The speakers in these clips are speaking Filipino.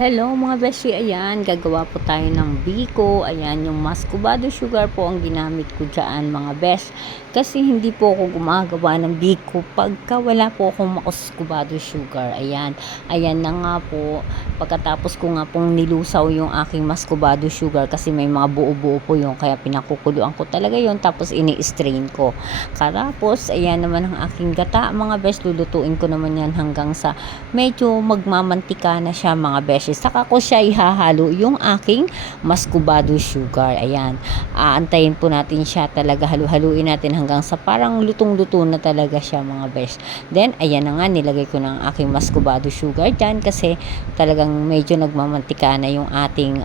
Hello mga beshi, ayan, gagawa po tayo ng biko. Ayan, yung muscovado sugar po ang ginamit ko dyan mga besh. Kasi hindi po ako gumagawa ng biko pagka wala po akong muscovado sugar. Ayan, ayan na nga po. Pagkatapos ko nga pong nilusaw yung aking muscovado sugar kasi may mga buo-buo po yung kaya pinakukuluan ko talaga yun. Tapos ini-strain ko. Katapos, ayan naman ang aking gata mga besh. Lulutuin ko naman yan hanggang sa medyo magmamantika na siya mga besh. Saka ko siya ihahalo yung aking muscovado sugar. Ayan. Aantayin po natin siya talaga. Halu-haluin natin hanggang sa parang lutong-luto na talaga siya mga besh. Then, ayan na nga. Nilagay ko ng aking muscovado sugar dyan kasi talagang medyo nagmamantika na yung ating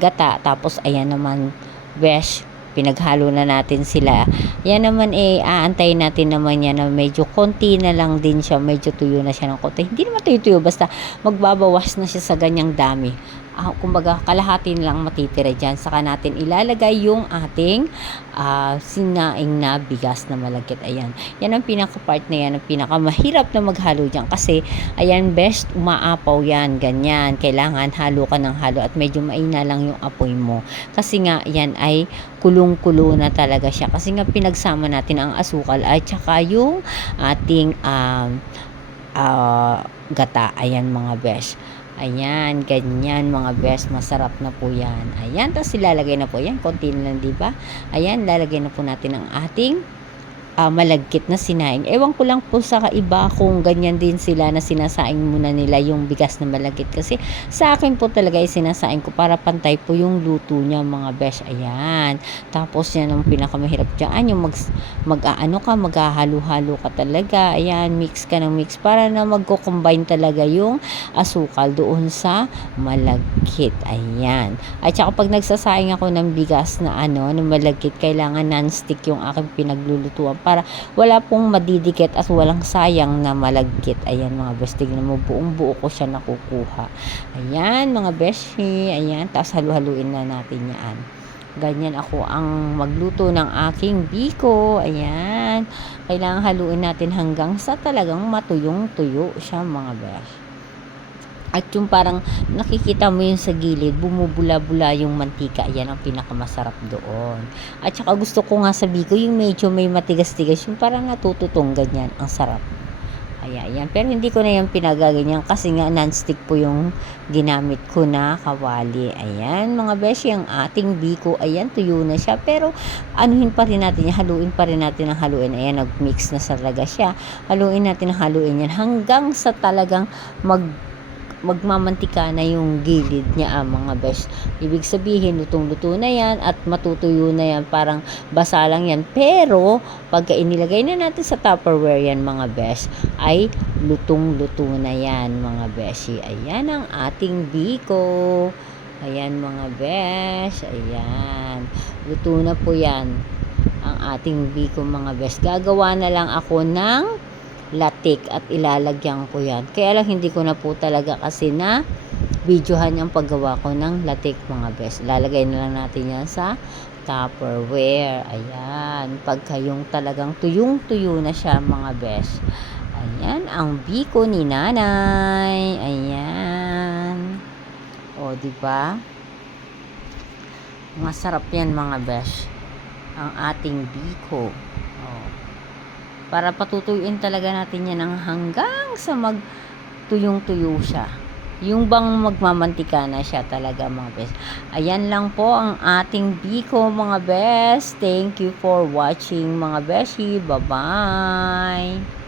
gata. Tapos, ayan naman besh, pinaghalo na natin sila. Yan naman aantayin natin naman yan na medyo konti na lang din siya, medyo tuyo na siya ng konti. Hindi naman tuyo-tuyo, basta magbabawas na siya sa ganyang dami. Kumbaga, kalahati lang matitira dyan. Saka natin ilalagay yung ating sinaing na bigas na malagkit. Ayan. Yan ang pinaka-part na yan, ang pinakamahirap na maghalo dyan. Kasi, ayan, best, umaapaw yan. Ganyan. Kailangan halo ka ng halo at medyo maina lang yung apoy mo. Kasi nga, yan ay kulong-kulo na talaga siya. Kasi nga, pinagsama natin ang asukal at saka yung ating gata. Ayan, mga besh. Ayan, ganyan mga best, masarap na po yan. Ayan, tapos ilalagay na po yan, konti na lang, diba? Ayan, lalagay na po natin ang ating malagkit na sinaing. Ewan ko lang po sa iba kung ganyan din sila na sinasaing muna nila yung bigas na malagkit. Kasi sa akin po talaga ay sinasaing ko para pantay po yung luto niya mga besh. Ayan. Tapos yan ang pinakamahirap dyan. Yung maghahalo-halo ka talaga. Ayan, mix ka ng mix para na magko-combine talaga yung asukal doon sa malagkit. Ayan. At saka pag nagsasaing ako ng bigas na na malagkit, kailangan non-stick yung aking pinaglulutuan para wala pong madidikit at walang sayang na malagkit. Ayan mga besh, tignan mo, buong buo ko siya nakukuha. Ayan mga beshi, ayan, tapos halu-haluin na natin yan. Ganyan ako ang magluto ng aking biko. Ayan, kailangan haluin natin hanggang sa talagang matuyong-tuyo siya mga besh. At yung parang nakikita mo yun sa gilid, bumubula-bula yung mantika. Yan ang pinakamasarap doon. At saka gusto ko nga sa biko, yung medyo may matigas-tigas, yung parang natututong ganyan. Ang sarap. Ayan. Pero hindi ko na yan pinagaganyan kasi nga non-stick po yung ginamit ko na kawali. Ayan mga beshi, ang ating biko. Ayan, tuyo na siya. Pero anuhin pa rin natin yan, haluin pa rin natin ang haluin. Ayan, nag-mix na talaga siya. Haluin natin ang haluin yan hanggang sa talagang magmamantika na yung gilid niya mga besh. Ibig sabihin, lutong-luto na yan at matutuyo na yan. Parang basa lang yan. Pero, pagka inilagay na natin sa Tupperware yan mga besh, ay lutong-luto na yan mga beshi. Ayan ang ating biko. Ayan mga besh. Ayan. Luto na po yan. Ang ating biko mga besh. Gagawa na lang ako ng latik at ilalagyan ko yan. Kaya lang hindi ko na po talaga kasi na videohan yung paggawa ko ng latik mga besh. Lalagay na lang natin yan sa Tupperware. Ayan. Pagka yung talagang tuyong-tuyo na siya mga besh. Ayan. Ang biko ni nanay. Ayan. O, diba? Masarap yan mga besh. Ang ating biko. Para patutuyuin talaga natin yan hanggang sa magtuyong-tuyo siya. Yung bang magmamantika na siya talaga mga best. Ayan lang po ang ating biko mga best. Thank you for watching mga beshi. Bye-bye.